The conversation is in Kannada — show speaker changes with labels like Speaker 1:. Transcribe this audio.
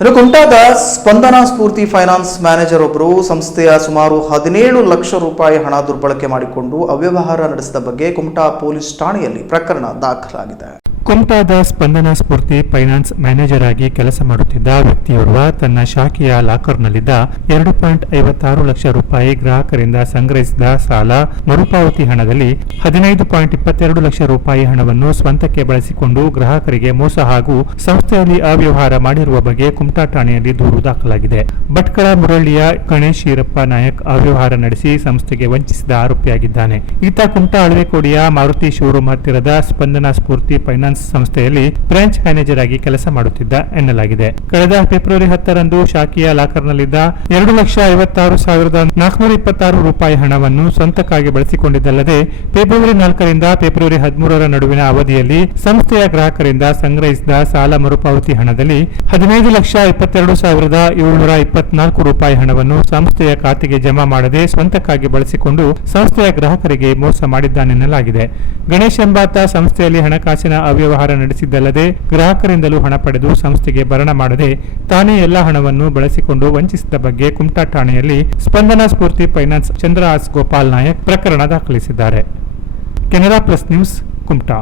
Speaker 1: ಇನ್ನು ಕುಮಟಾದ ಸ್ಪಂದನಾ ಸ್ಫೂರ್ತಿ ಫೈನಾನ್ಸ್ ಮ್ಯಾನೇಜರ್ ಒಬ್ಬರು ಸಂಸ್ಥೆಯ ಸುಮಾರು ಹದಿನೇಳು ಲಕ್ಷ ರೂಪಾಯಿ ಹಣ ದುರ್ಬಳಕೆ ಮಾಡಿಕೊಂಡು ಅವ್ಯವಹಾರ ನಡೆಸಿದ ಬಗ್ಗೆ ಕುಮಟಾ ಪೊಲೀಸ್ ಠಾಣೆಯಲ್ಲಿ ಪ್ರಕರಣ ದಾಖಲಾಗಿದೆ.
Speaker 2: ಕುಮಟಾದ ಸ್ಪಂದನ ಸ್ಫೂರ್ತಿ ಫೈನಾನ್ಸ್ ಮ್ಯಾನೇಜರ್ ಆಗಿ ಕೆಲಸ ಮಾಡುತ್ತಿದ್ದ ವ್ಯಕ್ತಿಯೋರ್ವ ತನ್ನ ಶಾಖೆಯ ಲಾಕರ್ನಲ್ಲಿದ್ದ ಎರಡು ಪಾಯಿಂಟ್ ಐವತ್ತಾರು ಲಕ್ಷ ರೂಪಾಯಿ ಗ್ರಾಹಕರಿಂದ ಸಂಗ್ರಹಿಸಿದ ಸಾಲ ಮರುಪಾವತಿ ಹಣದಲ್ಲಿ ಹದಿನೈದು ಪಾಯಿಂಟ್ ಇಪ್ಪತ್ತೆರಡು ಲಕ್ಷ ರೂಪಾಯಿ ಹಣವನ್ನು ಸ್ವಂತಕ್ಕೆ ಬಳಸಿಕೊಂಡು ಗ್ರಾಹಕರಿಗೆ ಮೋಸ ಹಾಗೂ ಸಂಸ್ಥೆಯಲ್ಲಿ ಅವ್ಯವಹಾರ ಮಾಡಿರುವ ಬಗ್ಗೆ ಕುಮಟಾ ಠಾಣೆಯಲ್ಲಿ ದೂರು ದಾಖಲಾಗಿದೆ. ಭಟ್ಕಳ ಮುರಳಿಯ ಗಣೇಶ್ ಈರಪ್ಪ ನಾಯಕ್ ಅವ್ಯವಹಾರ ನಡೆಸಿ ಸಂಸ್ಥೆಗೆ ವಂಚಿಸಿದ ಆರೋಪಿಯಾಗಿದ್ದಾನೆ. ಈತ ಕುಮಟಾ ಅಳವೆಕೋಡಿಯ ಮಾರುತಿ ಶೋರೂಮ್ ಹತ್ತಿರದ ಸ್ಪಂದನ ಸ್ಫೂರ್ತಿ ಫೈನಾನ್ಸ್ ಸಂಸ್ಥೆಯಲ್ಲಿ ಬ್ರಾಂಚ್ ಮ್ಯಾನೇಜರ್ ಆಗಿ ಕೆಲಸ ಮಾಡುತ್ತಿದ್ದ ಎನ್ನಲಾಗಿದೆ. ಕಳೆದ ಫೆಬ್ರವರಿ ಹತ್ತರಂದು ಶಾಖೆಯ ಲಾಕರ್ನಲ್ಲಿದ್ದ ಎರಡು ಲಕ್ಷ ಐವತ್ತಾರು ಸಾವಿರದ ನಾಲ್ಕುನೂರ ಇಪ್ಪತ್ತಾರು ರೂಪಾಯಿ ಹಣವನ್ನು ಸ್ವಂತಕ್ಕಾಗಿ ಬಳಸಿಕೊಂಡಿದ್ದಲ್ಲದೆ, ಫೆಬ್ರವರಿ ನಾಲ್ಕರಿಂದ ಫೆಬ್ರವರಿ ಹದಿಮೂರರ ನಡುವಿನ ಅವಧಿಯಲ್ಲಿ ಸಂಸ್ಥೆಯ ಗ್ರಾಹಕರಿಂದ ಸಂಗ್ರಹಿಸಿದ ಸಾಲ ಮರುಪಾವತಿ ಹಣದಲ್ಲಿ ಹದಿನೈದು ಲಕ್ಷ ಇಪ್ಪತ್ತೆರಡು ಸಾವಿರದ ಏಳುನೂರ ಇಪ್ಪತ್ನಾಲ್ಕು ರೂಪಾಯಿ ಹಣವನ್ನು ಸಂಸ್ಥೆಯ ಖಾತೆಗೆ ಜಮಾ ಮಾಡದೆ ಸ್ವಂತಕ್ಕಾಗಿ ಬಳಸಿಕೊಂಡು ಸಂಸ್ಥೆಯ ಗ್ರಾಹಕರಿಗೆ ಮೋಸ ಮಾಡಿದ್ದಾನೆನ್ನಲಾಗಿದೆ. ಗಣೇಶ್ ಎಂಬಾತ ಸಂಸ್ಥೆಯಲ್ಲಿ ಹಣಕಾಸಿನ ಅವ್ಯವಹಾರ ನಡೆಸಿದ್ದಲ್ಲದೆ ಗ್ರಾಹಕರಿಂದಲೂ ಹಣ ಪಡೆದು ಸಂಸ್ಥೆಗೆ ಭರಣ ಮಾಡದೆ ತಾನೇ ಎಲ್ಲ ಹಣವನ್ನು ಬಳಸಿಕೊಂಡು ವಂಚಿಸಿದ ಬಗ್ಗೆ ಕುಮಟಾ ಠಾಣೆಯಲ್ಲಿ ಸ್ಪಂದನಾ ಸ್ಫೂರ್ತಿ ಫೈನಾನ್ಸ್ ಚಂದ್ರಹಾಸ್ ಗೋಪಾಲ್ ನಾಯಕ್ ಪ್ರಕರಣ ದಾಖಲಿಸಿದ್ದಾರೆ. Canara plus news, Kumta.